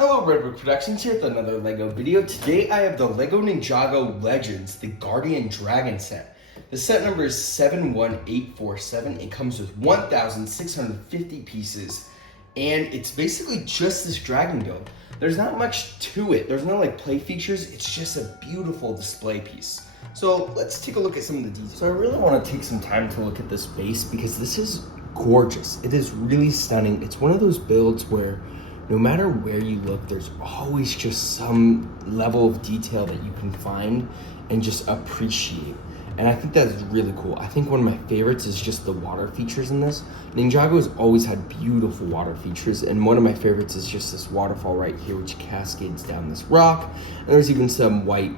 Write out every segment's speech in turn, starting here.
Hello, Redwood Productions here with another LEGO video. Today I have the LEGO Ninjago Legends, the Guardian Dragon set. The set number is 71847. It comes with 1,650 pieces, and it's basically just this dragon build. There's not much to it. There's no like play features. It's just a beautiful display piece. So let's take a look at some of the details. So I really want to take some time to look at this base because this is gorgeous. It is really stunning. It's one of those builds where no matter where you look, there's always just some level of detail that you can find and just appreciate. And I think that's really cool. I think one of my favorites is just the water features in this. Ninjago has always had beautiful water features, and one of my favorites is just this waterfall right here, which cascades down this rock. And there's even some white,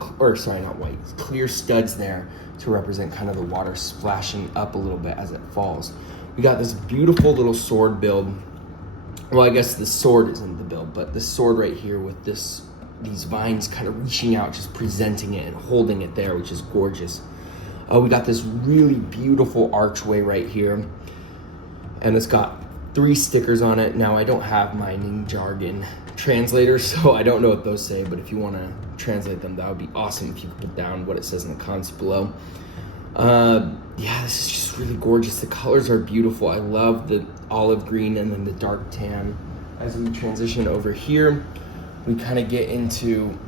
clear studs there to represent kind of the water splashing up a little bit as it falls. We got this beautiful little sword build. Well, I guess the sword isn't the build, but the sword right here with these vines kind of reaching out, just presenting it and holding it there, which is gorgeous. We got this really beautiful archway right here, and it's got 3 stickers on it. Now, I don't have my Ninjago translator, so I don't know what those say, but if you want to translate them, that would be awesome if you could put down what it says in the comments below. Yeah, this is just really gorgeous. The colors are beautiful. I love the olive green and then the dark tan. As we transition over here, we kind of get into,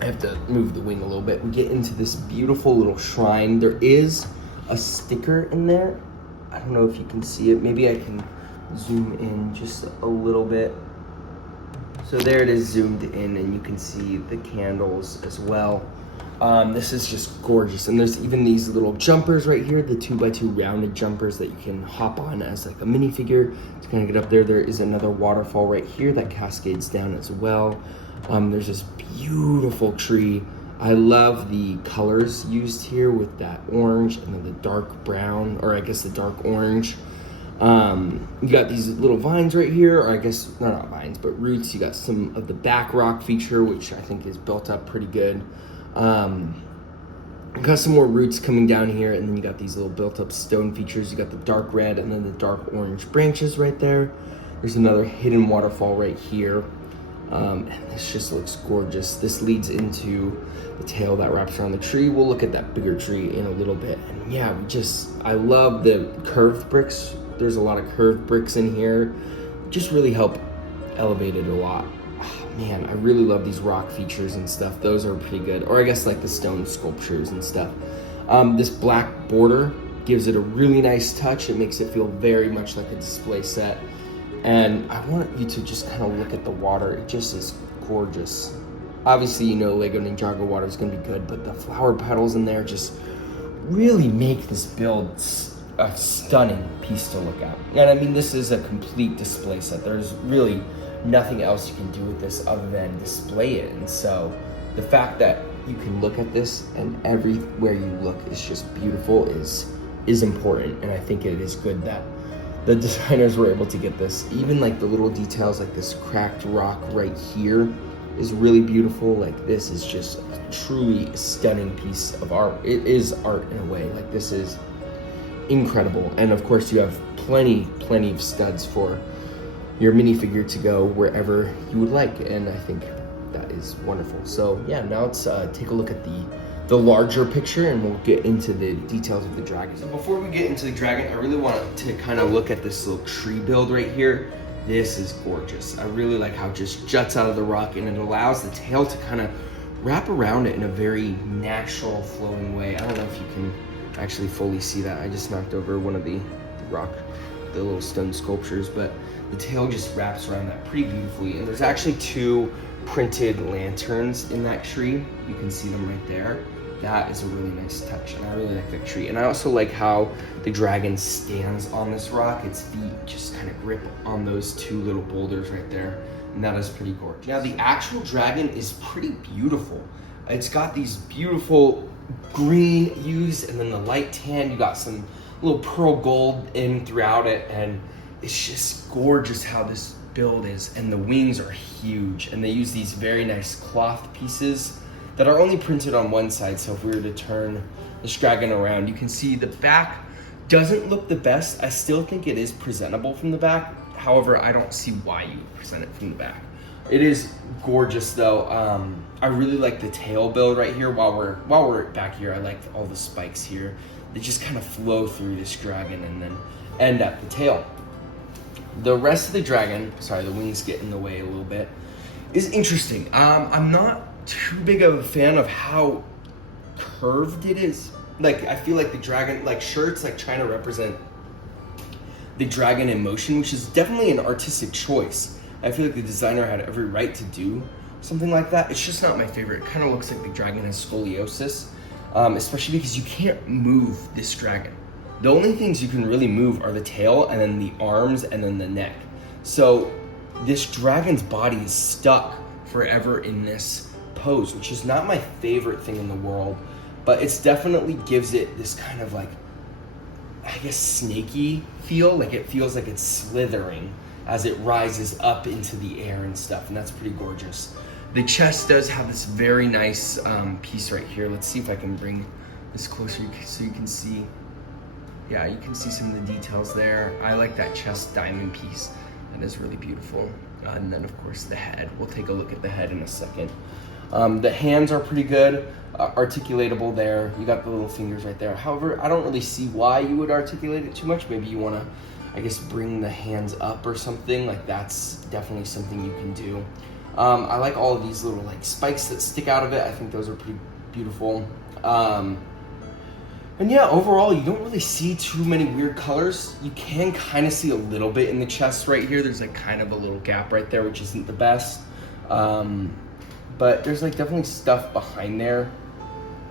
I have to move the wing a little bit. We get into this beautiful little shrine. There is a sticker in there. I don't know if you can see it. Maybe I can zoom in just a little bit. So there it is zoomed in, and you can see the candles as well. This is just gorgeous, and there's even these little jumpers right here, the 2x2 rounded jumpers that you can hop on as like a minifigure to kind of get up there. There is another waterfall right here that cascades down as well. There's this beautiful tree. I love the colors used here with that orange and then the dark brown, or I guess the dark orange. You got these little vines right here, or I guess not vines, but roots. You got some of the back rock feature, which I think is built up pretty good. Got some more roots coming down here, and then you got these little built-up stone features. You got the dark red and then the dark orange branches right there. There's another hidden waterfall right here, and this just looks gorgeous. This leads into the tail that wraps around the tree. We'll look at that bigger tree in a little bit. And yeah, I love the curved bricks. There's a lot of curved bricks in here. Just really help elevate it a lot. Man, I really love these rock features and stuff. Those are pretty good. Or I guess like the stone sculptures and stuff. This black border gives it a really nice touch. It makes it feel very much like a display set. And I want you to just kind of look at the water. It just is gorgeous. Obviously, you know LEGO Ninjago water is going to be good, but the flower petals in there just really make this build a stunning piece to look at. And I mean, this is a complete display set. There's really nothing else you can do with this other than display it. And so the fact that you can look at this and everywhere you look is just beautiful is important. And I think it is good that the designers were able to get this. Even like the little details, like this cracked rock right here is really beautiful. Like this is just a truly stunning piece of art. It is art in a way. Like this is incredible. And of course you have plenty of studs for your minifigure to go wherever you would like, and I think that is wonderful. So yeah, now let's take a look at the larger picture, and we'll get into the details of the dragon. So before we get into the dragon, I really want to kind of look at this little tree build right here. This is gorgeous. I really like how it just juts out of the rock, and it allows the tail to kind of wrap around it in a very natural flowing way. I don't know if you can actually fully see that. I just knocked over one of the little stone sculptures, but the tail just wraps around that pretty beautifully. And there's actually 2 printed lanterns in that tree. You can see them right there. That is a really nice touch, and I really like that tree. And I also like how the dragon stands on this rock. Its feet just kind of grip on those 2 little boulders right there, and that is pretty gorgeous. Now the actual dragon is pretty beautiful. It's got these beautiful green hues, and then the light tan. You got some little pearl gold in throughout it, and it's just gorgeous how this build is. And the wings are huge, and they use these very nice cloth pieces that are only printed on one side. So if we were to turn this dragon around, you can see the back doesn't look the best. I still think it is presentable from the back. However, I don't see why you would present it from the back. It is gorgeous though. I really like the tail build right here. While we're back here, I like all the spikes here. They just kind of flow through this dragon and then end at the tail. The rest of the dragon, sorry, the wings get in the way a little bit, is interesting. I'm not too big of a fan of how curved it is. Like, I feel like the dragon, like, sure, it's like trying to represent the dragon in motion, which is definitely an artistic choice. I feel like the designer had every right to do something like that. It's just not my favorite. It kind of looks like the dragon has scoliosis, especially because you can't move this dragon. The only things you can really move are the tail and then the arms and then the neck. So this dragon's body is stuck forever in this pose, which is not my favorite thing in the world, but it's definitely gives it this kind of like, I guess, snaky feel. Like it feels like it's slithering as it rises up into the air and stuff, and that's pretty gorgeous. The chest does have this very nice piece right here. Let's see if I can bring this closer so you can see. Yeah, you can see some of the details there. I like that chest diamond piece. That is really beautiful. And then of course the head. We'll take a look at the head in a second. The hands are pretty good, articulatable there. You got the little fingers right there. However, I don't really see why you would articulate it too much. Maybe you wanna, I guess, bring the hands up or something. Like that's definitely something you can do. I like all of these little like spikes that stick out of it. I think those are pretty beautiful. And yeah, overall, you don't really see too many weird colors. You can kind of see a little bit in the chest right here. There's like kind of a little gap right there, which isn't the best. But there's like definitely stuff behind there.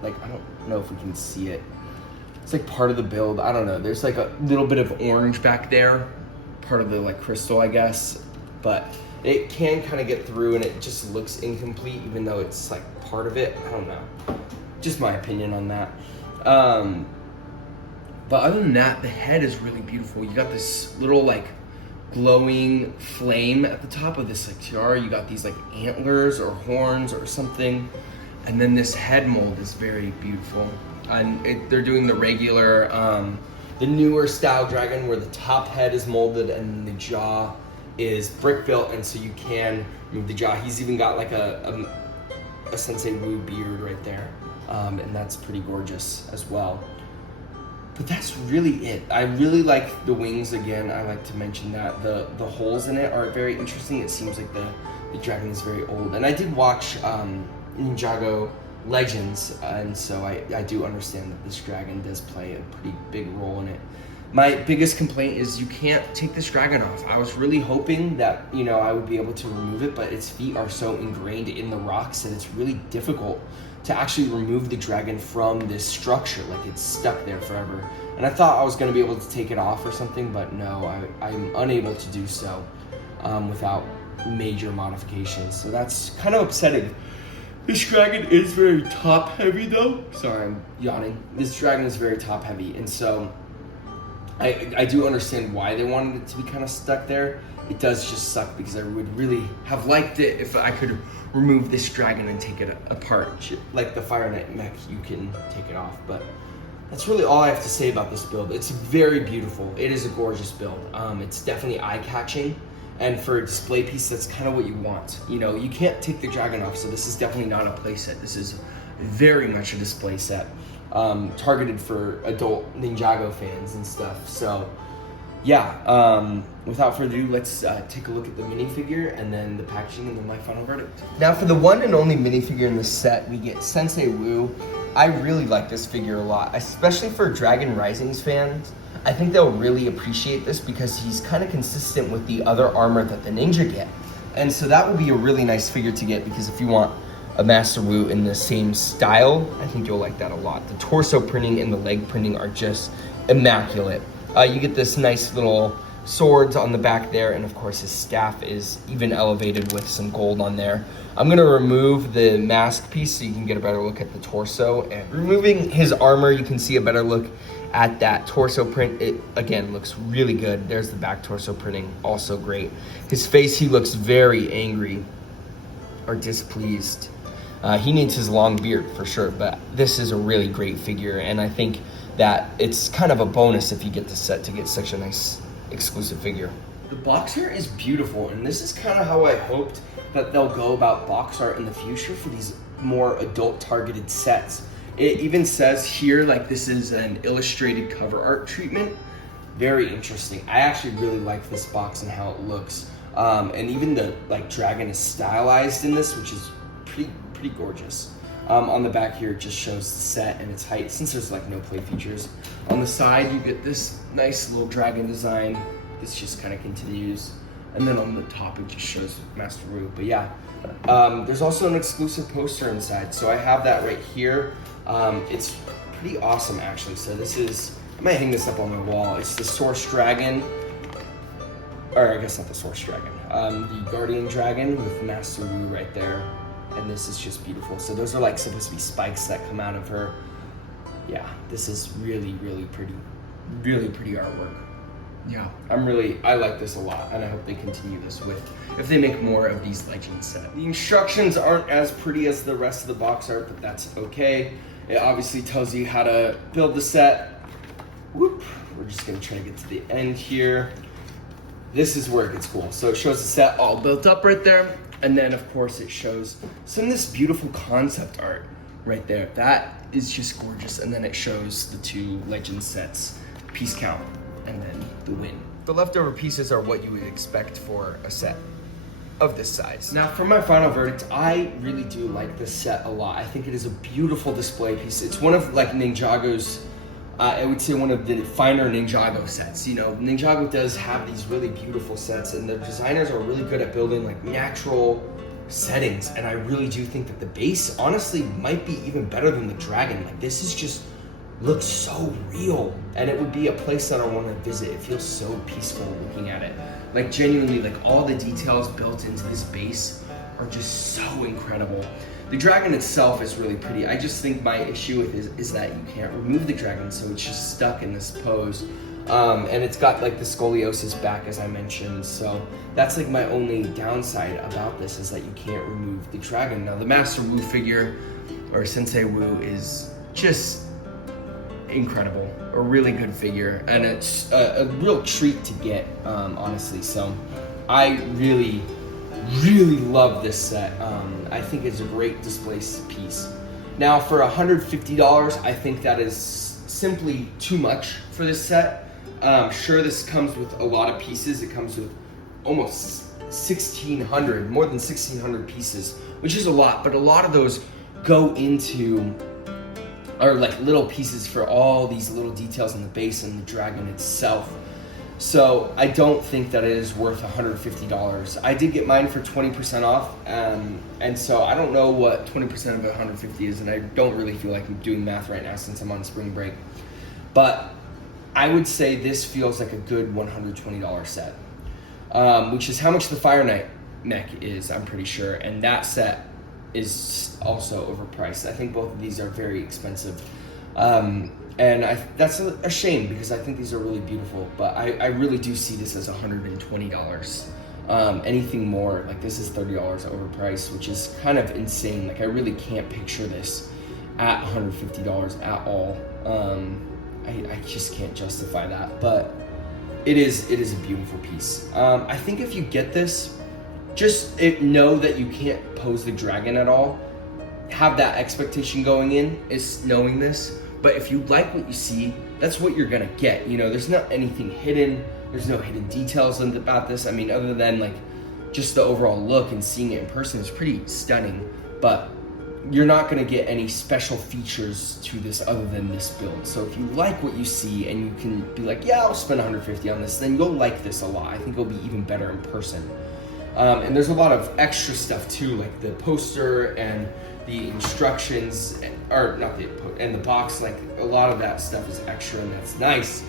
Like, I don't know if we can see it. It's like part of the build. I don't know. There's like a little bit of orange back there. Part of the like crystal, I guess. But it can kind of get through and it just looks incomplete even though it's like part of it. I don't know. Just my opinion on that. But other than that, the head is really beautiful. You got this little like glowing flame at the top of this like tiara. You got these like antlers or horns or something. And then this head mold is very beautiful. And they're doing the regular, the newer style dragon where the top head is molded and the jaw is brick built, and so you can move the jaw. He's even got like a Sensei Wu beard right there. And that's pretty gorgeous as well. But that's really it. I really like the wings again. I like to mention that. The holes in it are very interesting. It seems like the dragon is very old. And I did watch Ninjago Legends, and so I do understand that this dragon does play a pretty big role in it. My biggest complaint is you can't take this dragon off. I was really hoping that, you know, I would be able to remove it, but its feet are so ingrained in the rocks that it's really difficult to actually remove the dragon from this structure. Like it's stuck there forever. And I thought I was gonna be able to take it off or something, but no, I'm unable to do so without major modifications. So that's kind of upsetting. This dragon is very top heavy though. Sorry, I'm yawning. This dragon is very top heavy, and so I do understand why they wanted it to be kind of stuck there. It does just suck because I would really have liked it if I could remove this dragon and take it apart. Like the Fire Knight mech, you can take it off, but that's really all I have to say about this build. It's very beautiful. It is a gorgeous build. It's definitely eye-catching, and for a display piece, that's kind of what you want. You know, you can't take the dragon off, so this is definitely not a play set. This is very much a display set, targeted for adult Ninjago fans and stuff. So yeah, without further ado, let's take a look at the minifigure and then the packaging and then my final verdict. Now for the one and only minifigure in the set, we get Sensei Wu. I really like this figure a lot, especially for Dragon Risings fans. I think they'll really appreciate this because he's kind of consistent with the other armor that the ninja get. And so that would be a really nice figure to get, because if you want a Master Wu in the same style, I think you'll like that a lot. The torso printing and the leg printing are just immaculate. You get this nice little swords on the back there, and of course his staff is even elevated with some gold on there. I'm gonna remove the mask piece so you can get a better look at the torso, and removing his armor, you can see a better look at that torso print. It again looks really good. There's the back torso printing, also great. His face, he looks very angry or displeased. He needs his long beard for sure, but this is a really great figure, and I think that it's kind of a bonus if you get the set to get such a nice exclusive figure. The box art is beautiful, and this is kind of how I hoped that they'll go about box art in the future for these more adult targeted sets. It even says here, like, this is an illustrated cover art treatment. Very interesting. I actually really like this box and how it looks. And even the like dragon is stylized in this, which is pretty gorgeous. On the back here, it just shows the set and its height, since there's like no play features. On the side, you get this nice little dragon design. This just kind of continues. And then on the top, it just shows Master Wu. But yeah, there's also an exclusive poster inside. So I have that right here. It's pretty awesome, actually. So this is, I might hang this up on my wall. It's the Source Dragon, or I guess not the Source Dragon, the Guardian Dragon with Master Wu right there. And this is just beautiful. So those are like supposed to be spikes that come out of her. Yeah, this is really pretty artwork. Yeah, I like this a lot, and I hope they continue this if they make more of these Legends sets. The instructions aren't as pretty as the rest of the box art, but that's okay. It obviously tells you how to build the set. Whoop, we're just gonna try to get to the end here. This is where it gets cool. So it shows the set all built up right there. And then of course it shows some of this beautiful concept art right there. That is just gorgeous. And then it shows the 2 Legend sets, piece count, and then the win. The leftover pieces are what you would expect for a set of this size. Now for my final verdict, I really do like this set a lot. I think it is a beautiful display piece. It's one of like Ninjago's, I would say one of the finer Ninjago sets. You know, Ninjago does have these really beautiful sets, and the designers are really good at building like natural settings. And I really do think that the base honestly might be even better than the dragon. Like, this is just looks so real, and it would be a place that I want to visit. It feels so peaceful looking at it. Like, genuinely, like all the details built into this base are just so incredible. The dragon itself is really pretty. I just think my issue with it is that you can't remove the dragon, so it's just stuck in this pose. And it's got like the scoliosis back, as I mentioned, so that's like my only downside about this, is that you can't remove the dragon. Now the Master Wu figure, or Sensei Wu, is just incredible. A really good figure, and it's a real treat to get, honestly. So I really love this set. I think it's a great display piece. Now for $150, I think that is simply too much for this set. Sure, this comes with a lot of pieces. It comes with almost 1,600, more than 1,600 pieces, which is a lot, but a lot of those go into, are like little pieces for all these little details in the base and the dragon itself. So I don't think that it is worth $150. I did get mine for 20% off, and so I don't know what 20% of 150 is, and I don't really feel like I'm doing math right now since I'm on spring break. But I would say this feels like a good $120 set, which is how much the Fire Knight mech is, I'm pretty sure, and that set is also overpriced. I think both of these are very expensive. And that's a shame, because I think these are really beautiful, but I really do see this as $120. Anything more, like this is $30 overpriced, which is kind of insane. Like, I really can't picture this at $150 at all. I just can't justify that, but it is a beautiful piece. I think if you get this, just know that you can't pose the dragon at all. Have that expectation going in, is knowing this. But if you like what you see, that's what you're gonna get. You know, there's not anything hidden. There's no hidden details about this. I mean, other than like just the overall look and seeing it in person is pretty stunning. But you're not gonna get any special features to this other than this build. So if you like what you see and you can be like, yeah, I'll spend $150 on this, then you'll like this a lot. I think it'll be even better in person. And there's a lot of extra stuff too, like the poster and the instructions, or not the, and the box. Like, a lot of that stuff is extra, and that's nice.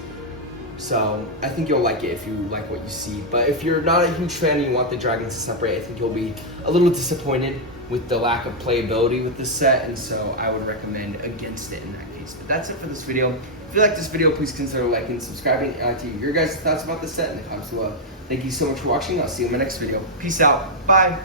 So I think you'll like it if you like what you see. But if you're not a huge fan and you want the dragons to separate, I think you'll be a little disappointed with the lack of playability with this set, and so I would recommend against it in that case. But that's it for this video. If you like this video, please consider liking and subscribing. I like to hear your guys' thoughts about this set in the comments below. Thank you so much for watching. I'll see you in my next video. Peace out. Bye.